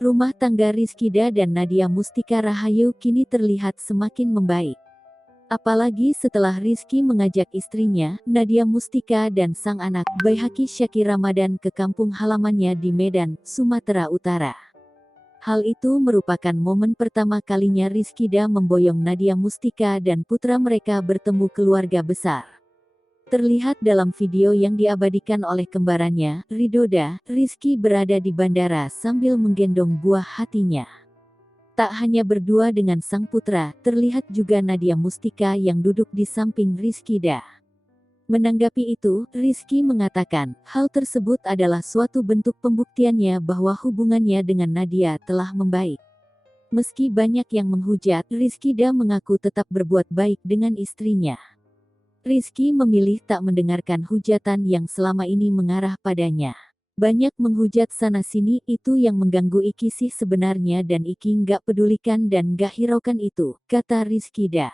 Rumah tangga Rizkyda dan Nadia Mustika Rahayu kini terlihat semakin membaik. Apalagi setelah Rizky mengajak istrinya, Nadia Mustika dan sang anak, Baihaqi Syakir Ramadan ke kampung halamannya di Medan, Sumatera Utara. Hal itu merupakan momen pertama kalinya Rizkyda memboyong Nadia Mustika dan putra mereka bertemu keluarga besar. Terlihat dalam video yang diabadikan oleh kembarannya, Ridoda, Rizky berada di bandara sambil menggendong buah hatinya. Tak hanya berdua dengan sang putra, terlihat juga Nadia Mustika yang duduk di samping Rizkyda. Menanggapi itu, Rizky mengatakan, hal tersebut adalah suatu bentuk pembuktiannya bahwa hubungannya dengan Nadia telah membaik. Meski banyak yang menghujat, Rizkyda mengaku tetap berbuat baik dengan istrinya. Rizky memilih tak mendengarkan hujatan yang selama ini mengarah padanya. Banyak menghujat sana-sini, itu yang mengganggu Iki sih sebenarnya dan Iki nggak pedulikan dan nggak hiraukan itu, kata Rizkyda.